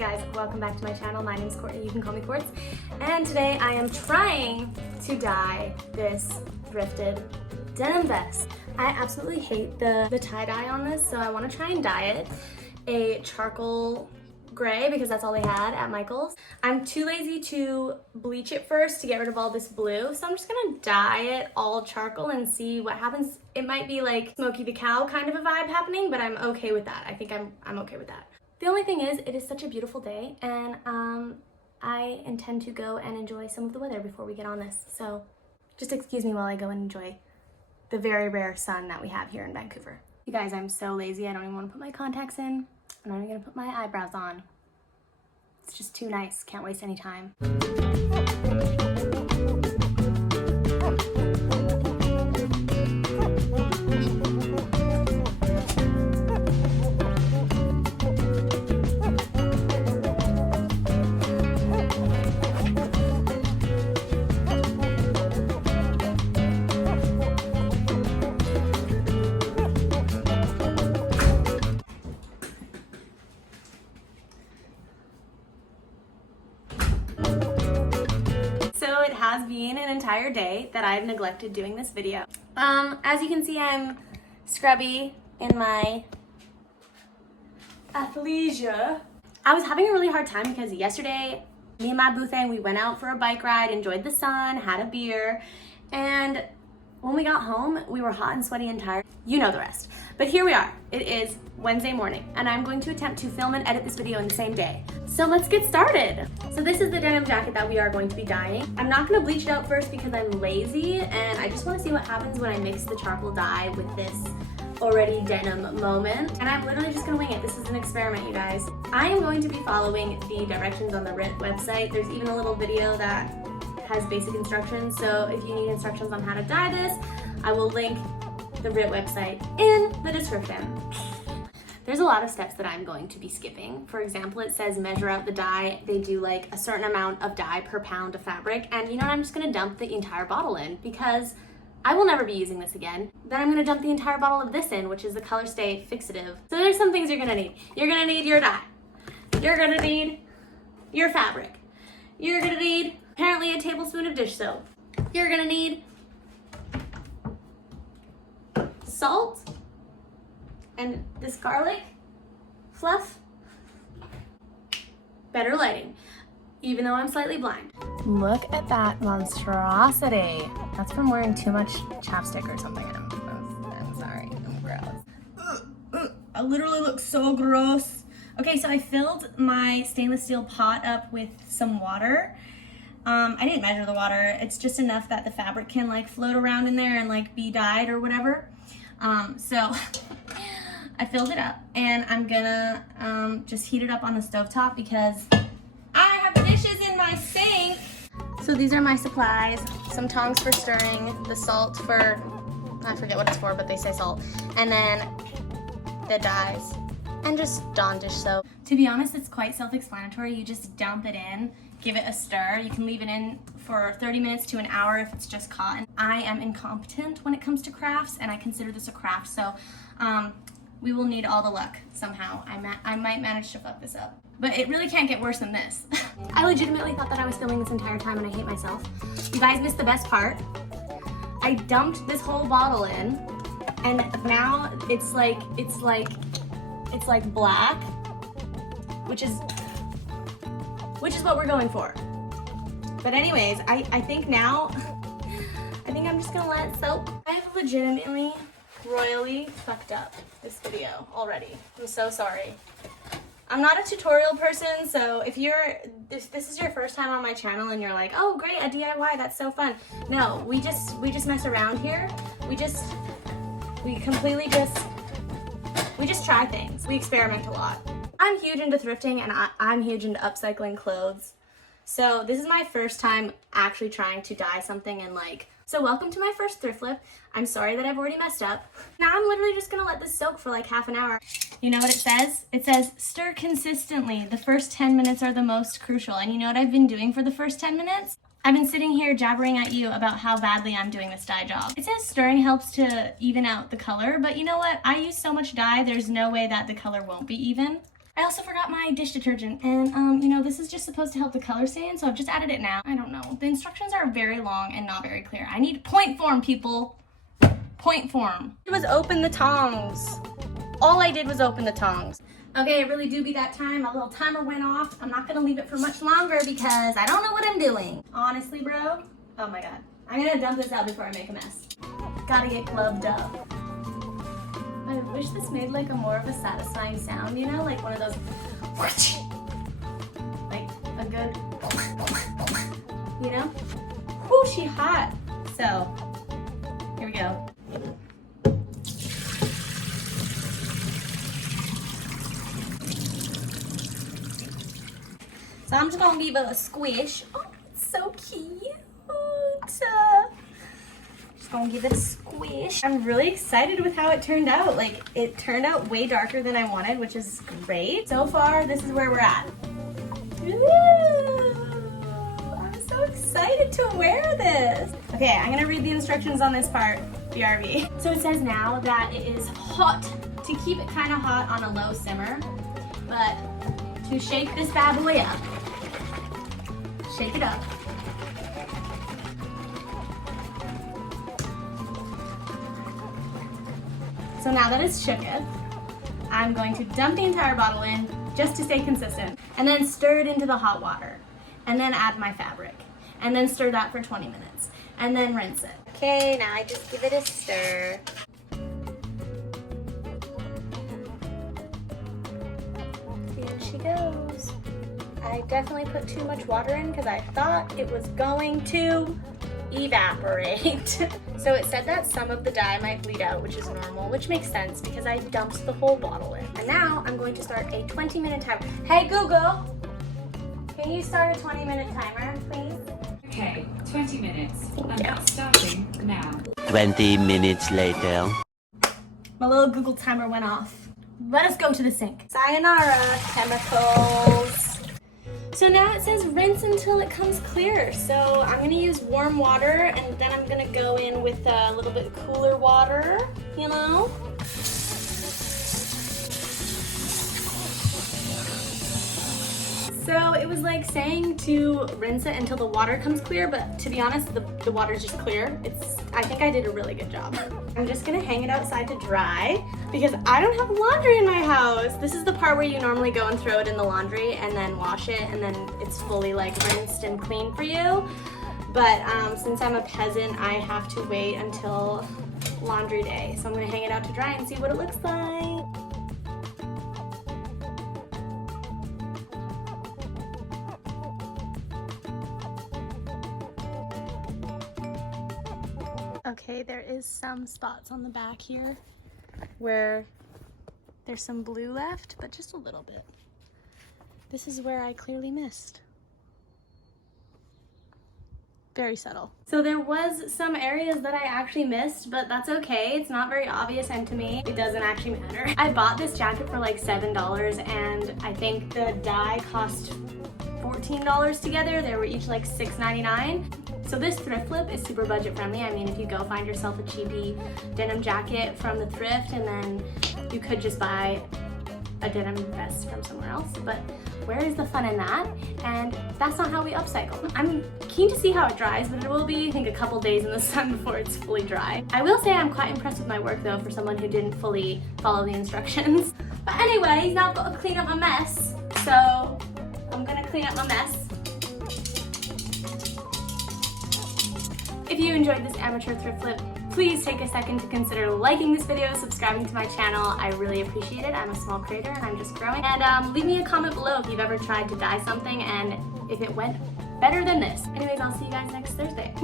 guys, welcome back to my channel. My name is Courtney, you can call me Quartz. And today I am trying to dye this thrifted denim vest. I absolutely hate the tie-dye on this, so I want to try and dye it a charcoal gray because that's all they had at Michael's. I'm too lazy to bleach it first to get rid of all this blue, so I'm just gonna dye it all charcoal and see what happens. It might be like Smokey the Cow kind of a vibe happening, but I'm okay with that. I think I'm okay with that. The only thing is, it is such a beautiful day, and I intend to go and enjoy some of the weather before we get on this. So just excuse me while I go and enjoy the very rare sun that we have here in Vancouver. You guys, I'm so lazy. I don't even want to put my contacts in. I'm not even gonna put my eyebrows on. It's just too nice. Can't waste any time. It has been an entire day that I've neglected doing this video. As you can see, I'm scrubby in my athleisure. I was having a really hard time because yesterday, me and my boo thing, we went out for a bike ride, enjoyed the sun, had a beer, and when we got home, we were hot and sweaty and tired. You know the rest. But here we are. It is Wednesday morning, and I'm going to attempt to film and edit this video in the same day. So let's get started. So this is the denim jacket that we are going to be dyeing. I'm not gonna bleach it out first because I'm lazy, and I just wanna see what happens when I mix the charcoal dye with this already denim moment. And I'm literally just gonna wing it. This is an experiment, you guys. I am going to be following the directions on the RIT website. There's even a little video that has basic instructions, so if you need instructions on how to dye this, I will link the RIT website in the description. There's a lot of steps that I'm going to be skipping. For example, it says measure out the dye. They do like a certain amount of dye per pound of fabric, and you know what, I'm just gonna dump the entire bottle in because I will never be using this again. Then I'm gonna dump the entire bottle of this in, which is the Color Stay Fixative. So there's some things you're gonna need. You're gonna need your dye. You're gonna need your fabric. You're gonna need apparently a tablespoon of dish soap. You're gonna need salt and this garlic fluff. Better lighting, even though I'm slightly blind. Look at that monstrosity. That's from wearing too much chapstick or something. I'm sorry, I'm gross. I literally look so gross. Okay, so I filled my stainless steel pot up with some water. I didn't measure the water. It's just enough that the fabric can like float around in there and like be dyed or whatever. So I filled it up, and I'm gonna just heat it up on the stovetop because I have dishes in my sink. So these are my supplies. Some tongs for stirring, the salt for, I forget what it's for, but they say salt. And then the dyes, and just Dawn dish soap. To be honest, it's quite self-explanatory. You just dump it in, give it a stir. You can leave it in for 30 minutes to an hour if it's just cotton. I am incompetent when it comes to crafts, and I consider this a craft, so we will need all the luck somehow. I might manage to fuck this up. But it really can't get worse than this. I legitimately thought that I was filming this entire time, and I hate myself. You guys missed the best part. I dumped this whole bottle in, and now it's like black, which is what we're going for. But anyways, I think now, I think I'm just gonna let it soak. I have legitimately royally fucked up this video already. I'm so sorry. I'm not a tutorial person, so if this is your first time on my channel and you're like, oh great, a DIY, that's so fun. No, we just mess around here. We just try things. We experiment a lot. I'm huge into thrifting, and I'm huge into upcycling clothes. So this is my first time actually trying to dye something, and so welcome to my first thrift flip. I'm sorry that I've already messed up. Now I'm literally just gonna let this soak for like half an hour. You know what it says? It says stir consistently. The first 10 minutes are the most crucial. And you know what I've been doing for the first 10 minutes? I've been sitting here jabbering at you about how badly I'm doing this dye job. It says stirring helps to even out the color, but you know what? I use so much dye, there's no way that the color won't be even. I also forgot my dish detergent, and you know, this is just supposed to help the color stay in, so I've just added it now. I don't know. The instructions are very long and not very clear. I need point form, people. Point form. It was open the tongs. All I did was open the tongs. Okay, it really do be that time. My little timer went off. I'm not gonna leave it for much longer because I don't know what I'm doing. Honestly, bro. Oh my God. I'm gonna dump this out before I make a mess. Gotta get gloved up. I wish this made like a more of a satisfying sound, you know? Like one of those, like a good, you know? Whoo, she hot. So, here we go. So I'm just gonna give it a squish. Oh, it's so cute. Just gonna give it a squish. I'm really excited with how it turned out. Like, it turned out way darker than I wanted, which is great. So far, this is where we're at. Ooh, I'm so excited to wear this. Okay, I'm gonna read the instructions on this part, BRB. So it says now that it is hot, to keep it kind of hot on a low simmer, but to shake this bad boy up, shake it up. So now that it's shooketh, I'm going to dump the entire bottle in just to stay consistent, and then stir it into the hot water, and then add my fabric, and then stir that for 20 minutes, and then rinse it. Okay, now I just give it a stir. Here she goes. I definitely put too much water in because I thought it was going to evaporate. So it said that some of the dye might bleed out, which is normal, which makes sense because I dumped the whole bottle in. And now I'm going to start a 20-minute timer. Hey Google, can you start a 20-minute timer, please? Okay, 20 minutes. And that's starting now. 20 minutes later. My little Google timer went off. Let us go to the sink. Sayonara, chemicals. So now it says rinse until it comes clear. So I'm gonna use warm water and then I'm gonna go in with a little bit cooler water, you know? So it was like saying to rinse it until the water comes clear, but to be honest, the water's just clear. I think I did a really good job. I'm just gonna hang it outside to dry because I don't have laundry in my house. This is the part where you normally go and throw it in the laundry and then wash it and then it's fully like rinsed and clean for you. But since I'm a peasant, I have to wait until laundry day. So I'm gonna hang it out to dry and see what it looks like. Okay, there is some spots on the back here where there's some blue left, but just a little bit. This is where I clearly missed. Very subtle. So there was some areas that I actually missed, but that's okay. It's not very obvious, and to me, it doesn't actually matter. I bought this jacket for like $7, and I think the dye cost $14 together. They were each like $6.99. So this thrift flip is super budget friendly. I mean, if you go find yourself a cheapy denim jacket from the thrift, and then you could just buy a denim vest from somewhere else, but where is the fun in that? And that's not how we upcycle. I'm keen to see how it dries, but it will be, I think, a couple days in the sun before it's fully dry. I will say I'm quite impressed with my work though, for someone who didn't fully follow the instructions. But anyways, now I've got to clean up my mess. So I'm gonna clean up my mess. If you enjoyed this amateur thrift flip, please take a second to consider liking this video, subscribing to my channel. I really appreciate it. I'm a small creator and I'm just growing. And leave me a comment below if you've ever tried to dye something and if it went better than this. Anyways, I'll see you guys next Thursday.